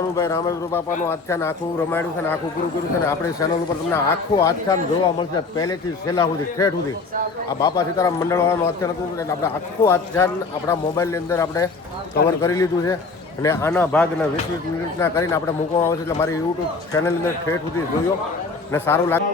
મજાનું ભાઈ રામેશ્વર બાપાનું આખ્યાન આખું રમાયણું છે ને આખું પૂરું કર્યું છે ને આપણી ચેનલ ઉપર તમને આખું આખ્યાન જોવા મળશે પહેલેથી છેલ્લા સુધી ઠેઠ સુધી. આ બાપા સીતારામ મંડળવાળાનું આખ્યાન હતું એટલે આપણે આખું આખ્યાન આપણા મોબાઈલની અંદર આપણે કવર કરી લીધું છે અને આના ભાગને 20 મિનિટના કરીને આપણે મૂકવામાં આવે છે. એટલે મારી યુટ્યુબ ચેનલની અંદર ઠેઠ સુધી જોયો ને સારું લાગે.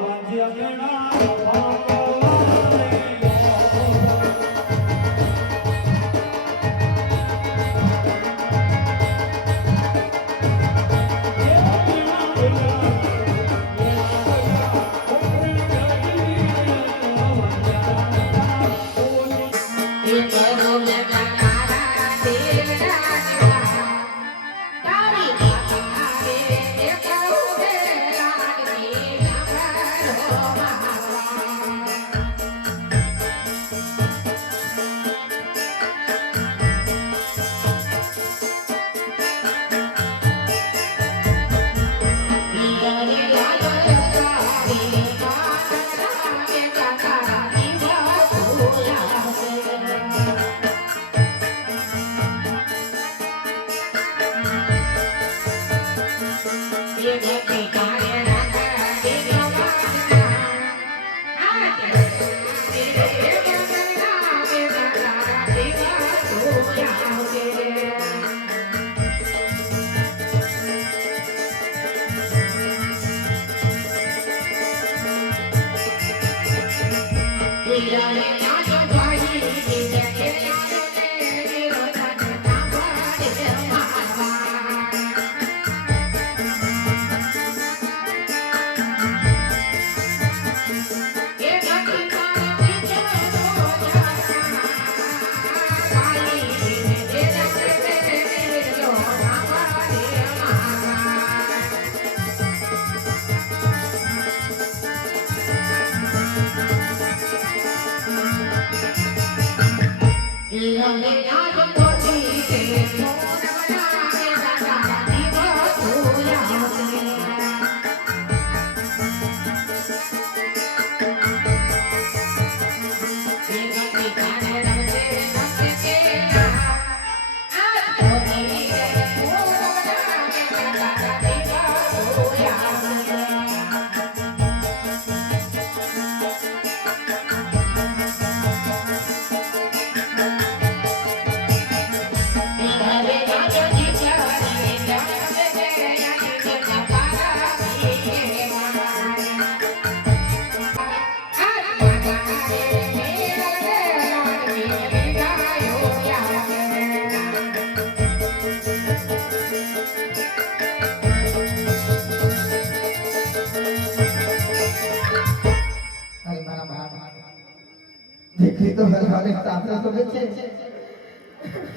तो हर हाल एक साथ तो बच्चे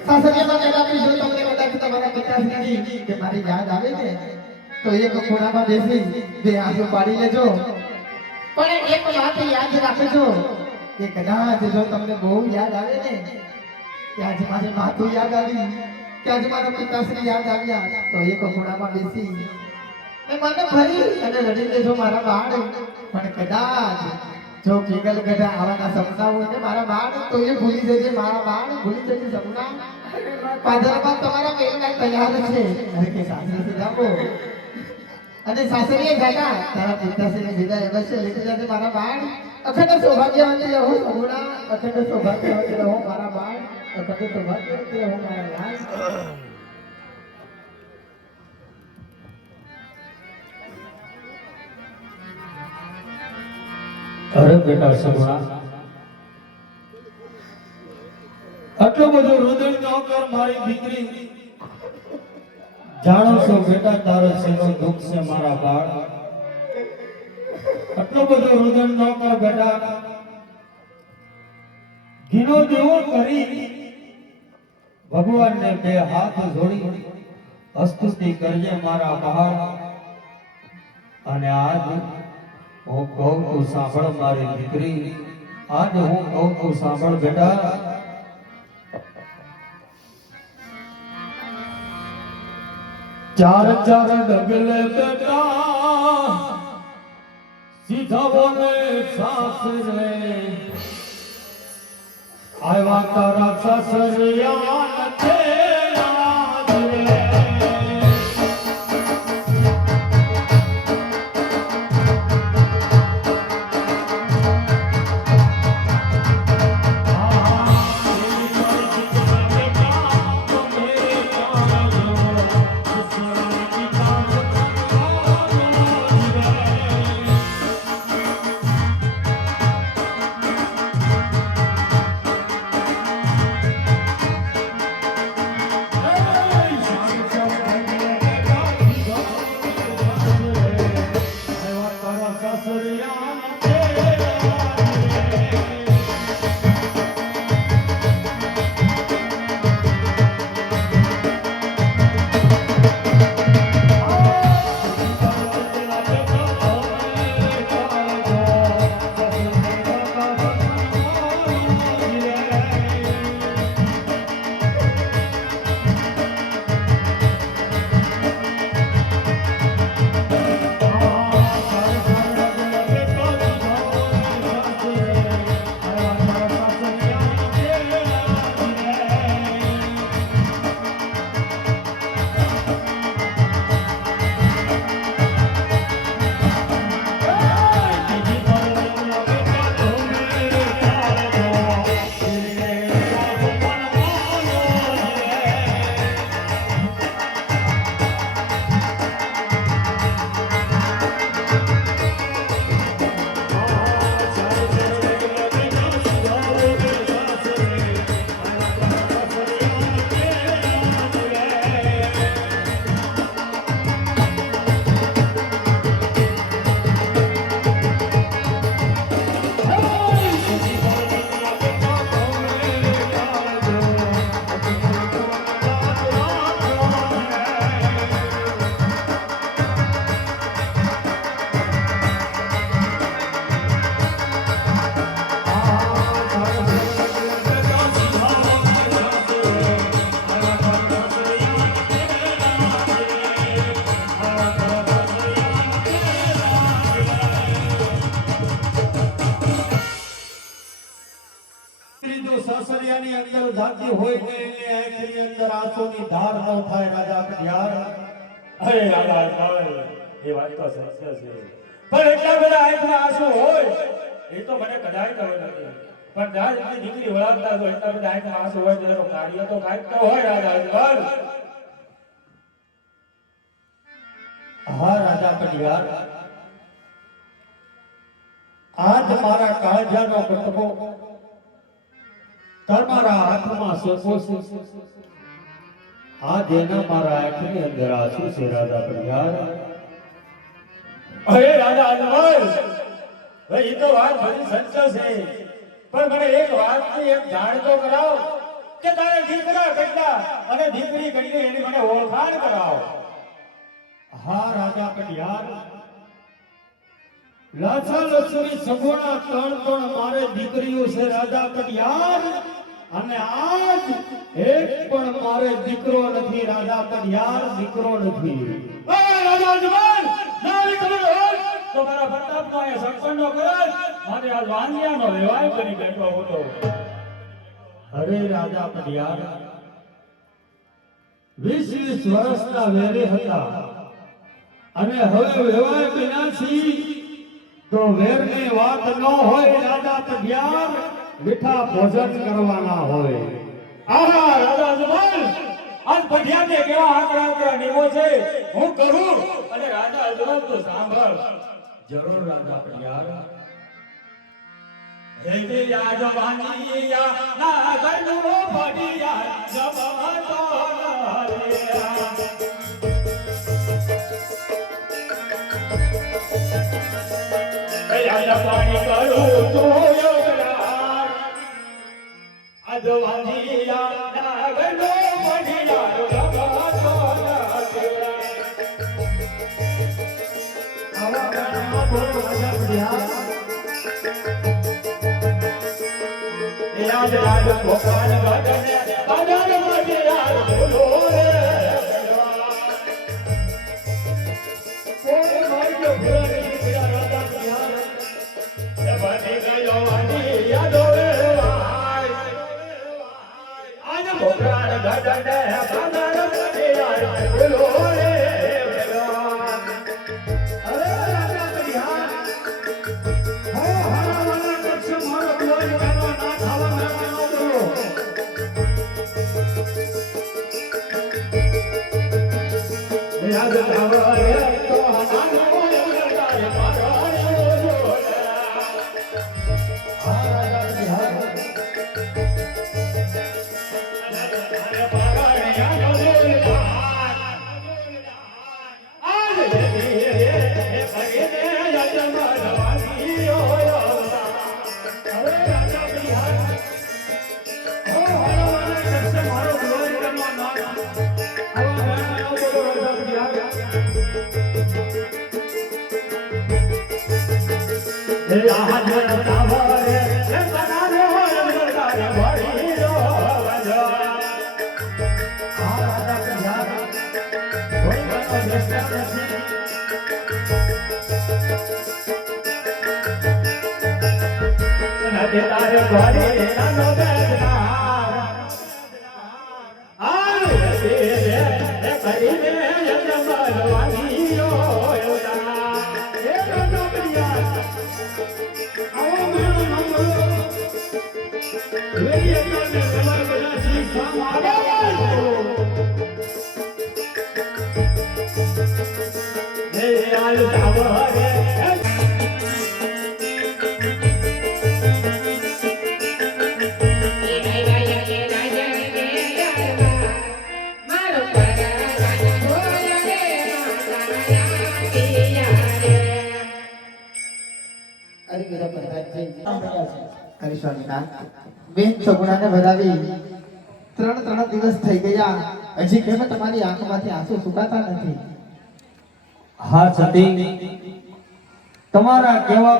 सासरिया में बेटा भी जो तुमने बता कि तुम्हारा पिताश्री के मारी याद आवे ने तो एक ખૂણામાં બેસી બે આંસુ પાડી લેજો પણ એક વાત યાદ રાખજો કે કદાચ જો તમને બહુ યાદ આવે ને કે આજે મારી માતું યાદ આવી કે આજે મારા પિતાશ્રી યાદ આવ્યા તો એક ખૂણામાં બેસી એ મને ફરી અને રડી લેજો મારા બાળ પણ કદાચ जो पीगल गधा आवाना सपना હોય ને મારા બાળ તો એ ભૂલી જજે મારા બાળ ભૂલી જજે સપના પાદરમાં તમારા મેલના તૈયાર છે અરે કે સાસરે જાઓ અને સાસરીએ જાતા તારા પિતાશ્રીને વિદાય અવશ્ય લઈ જજે મારા બાળ અખંડ સૌભાગ્યવંતી રહો સગુણા અખંડ સૌભાગ્યવંતી રહો મારા બાળ અખંડ સૌભાગ્યવંતી રહો મારા લાલ અરે બેટા સગુણા આટલો બધો રુદન ન કર મારી દીકરી જાણો છો બેટા તારો સેનો દુઃખ છે મારા બાળ આટલો બધો રુદન ન કર બેટા ઘીનો દેવો કરી ભગવાનને બે હાથ જોડી સ્તુતિ કરજે મારા બાળ અને આજ હું કહું તું સાંભળ મારી દીકરી આજ હું કહું તું સાંભળ બેટા ચાર ચાર ડગલે બેટા સીધા બોલે સાસરે આવ્યા તારા સાસરિયા છે સાસરિયાની અંદર જાતી હોય ને એની આંખની અંદર આંસુની ધાર ન થાય રાજા કઢિયાર. અરે રાજા ભાઈ, એ વાત તો સત્ય છે, પણ એટલા બધા આંખમાં આંસુ હોય એ તો મને કદાચ ખબર નથી, પણ જ્યાં એટલી દીકરી વળાવતા તો એટલા બધા આંખમાં આંસુ હોય તો એનું કાર્ય તો કાંઈક તો હોય રાજા અજમલ. હા રાજા કઢિયાર, આજ મારા કાળજાનો કટકો તમારા હાથમાં સોંપો છું. આજ એના મારા આંખની અંદર આંસુ છે રાજા કઢિયાર. અરે રાજા અજમલ, ભાઈ એ તો વાત બધી સત્ય છે, પણ મને એક વાતની એક જાણ તો કરાવો કે તારે દીકરા કેટલા અને દીકરી કેટલી એની મને ઓળખાણ કરાવો. હા રાજા કઢિયાર, લાછા લક્ષ્મી સગુણા ત્રણ મારે દીકરીઓ છે રાજા કઢિયાર, અને આજ એક પણ મારે દીકરો નથી રાજા કઢિયાર, દીકરો નથી. અરે રાજા અજમલ, નાની ખબર હોય તો મારા પ્રતાપનો એ સંપન્નનો કરાય, મારે આ વાંદિયાનો વિવાહ કરી બેઠો હતો. અરે રાજા કઢિયાર, 20 વર્ષના વેરે હતા અને હવે વેવાય વિનાશી તો વેરની વાત ન હોય રાજા કઢિયાર, મીઠા ભોજન કરવાના હોય. આહા રાજા અજમલ, આજ પઢિયાને કેવા આંકડા નિમો છે હું કરું, અને રાજા અજમલ તો સાંભળ. જરૂર રાજા કઢિયાર. હે દિયા જવાનીયા ના ગણો પડિયા જમાતો ના રે. પાણી કરું તું યોગરાર, અજવાનીયા ના ગણો પડિયા જમાતો ના રે. આવા ગાના બોલ રાજા કઢિયાર. યાદ યાદ ભોપાલ ગગને બદન મજે યાર બોલો રે કોઈ માર્યો ભૂલી ગયા રાજા કઢિયાર. બની ગયો વાની યાદો રે આજ ભોપાલ ગગને બદન મજે યાર બોલો રે. અરે રાજા કઢિયાર, હો હારા વાલા પક્ષ મારો બોલ ગાનો ના ખાવા ના બોલો. એ આજ તાવરે એ બનારે હોય સરકારે ભરી રો વજો આ રાજા કન્યા કોઈ પણ દ્રષ્ટા નથી નદે તારે ભરી નાનો બેદનાર આય રે રે કરી રે યજમાનવાની રો યોદા એ રાજા કન્યા આવો મેરો નામ વેરી એટલે તમારે બધા શ્રી સ્વામ આવે હે આલ તાવરે અરે મેરા પ્રધાનજી અરે સ્વામિનાથ બેન સગુણાને વધાવી 3 દિવસ થઈ ગયા હજી કેમ તમારી આંખમાંથી આંસુ સુકાતા નથી હા સતી તમારા કેવા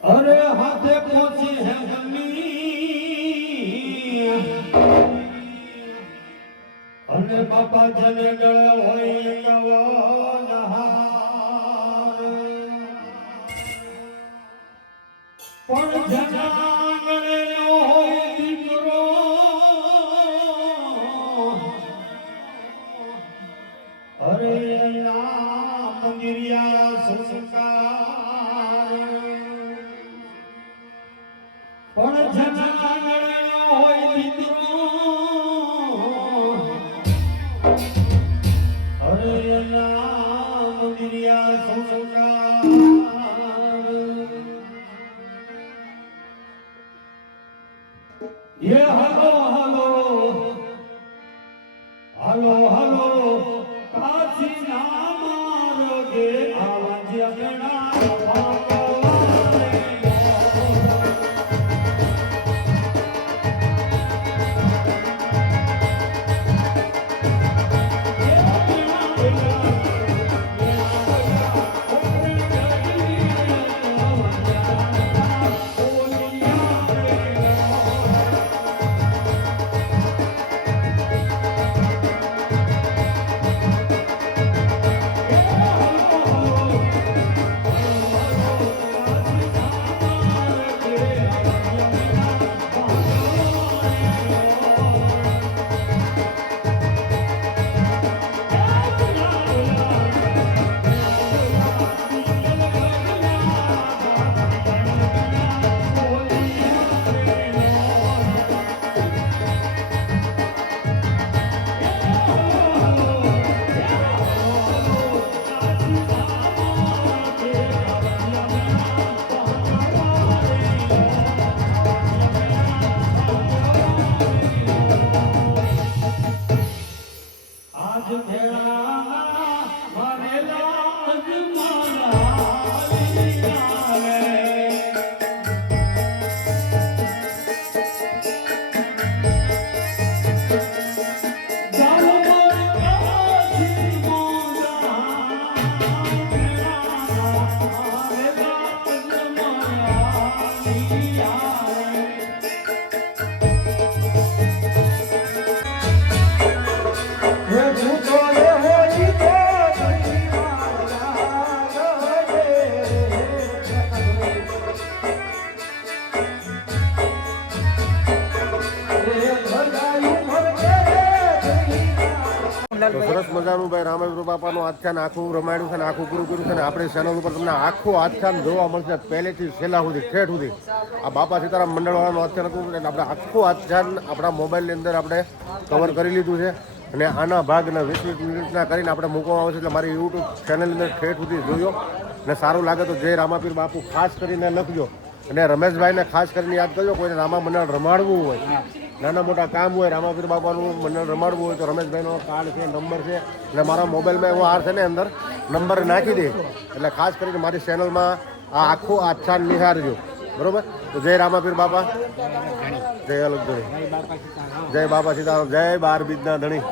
અરે હાથે પહોંચી હે જમી અને બાપા જને ગળે હોય કવન હાર પણ જના ગળે નો હોય દીકરો અરે આ મંદિરિયા સંસ્કાર પણ જના ગળે નો હોય દીકરો અરે અલ્લાહ મંદિરિયા સંસ્કાર ये hello hello hello hello Kashi नाम मारोगे आवाज अपना તો સરસ મજાનું ભાઈ રામાપીર બાપાનું આખ્યાન આખું રમાડ્યું છે ને આખું પૂરું કર્યું છે ને આપણી ચેનલ ઉપર તમને આખું આખ્યાન જોવા મળશે પહેલેથી છેલ્લા સુધી ઠેઠ સુધી. આ બાપા સીતારામ મંડળવાળાનું આખ્યાન હતું એટલે આપણે આખું આખ્યાન આપણા મોબાઈલની અંદર આપણે કવર કરી લીધું છે અને આના ભાગના 20 મિનિટના કરીને આપણે મૂકવામાં આવે છે. એટલે મારી યુટ્યુબ ચેનલની અંદર ઠેઠ સુધી જોયો અને સારું લાગે તો જય રામાપીર બાપુ ખાસ કરીને લખજો અને રમેશભાઈને ખાસ કરીને યાદ કરજો. કોઈને રામા મંડળ રમાડવું હોય, નાના મોટા કામ હોય, રામાપીર બાપાનું મંડળ રમાડવું હોય તો રમેશભાઈનો કાર્ડ છે, નંબર છે એટલે મારા મોબાઈલમાં એવો છે ને અંદર નંબર નાખી દે એટલે ખાસ કરીને મારી ચેનલમાં આ આખું આખ્યાન નિહાળજો. બરોબર? તો જય રામાપીર બાપા, જય અલગ ધણી, જય બાપા સીતારામ, જય 12 બીજના ધણી.